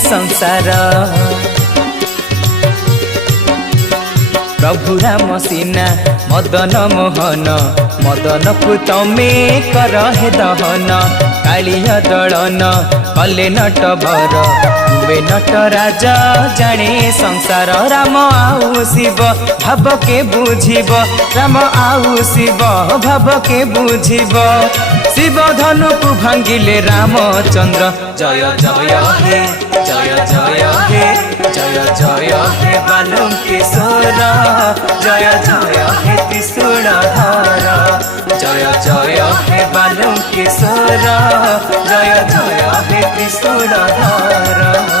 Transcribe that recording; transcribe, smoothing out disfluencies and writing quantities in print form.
संसार प्रभु राम सीना मदन मोहन मदन को तमे कर हे दहन कालिया दलन कले नट भर तुबे नट राजा जाने संसार राम आउ शिव भाव के बुझिब राम आउ शिव भाव के बुझिब शिव धनु को भांगिले रामचंद्र जय जय हे जय जय हे जय जय हे बालुकेश्वर जय जय हे त्रिशूलधर जय जय हे बालुकेश्वर जय जय हे त्रिशूलधर।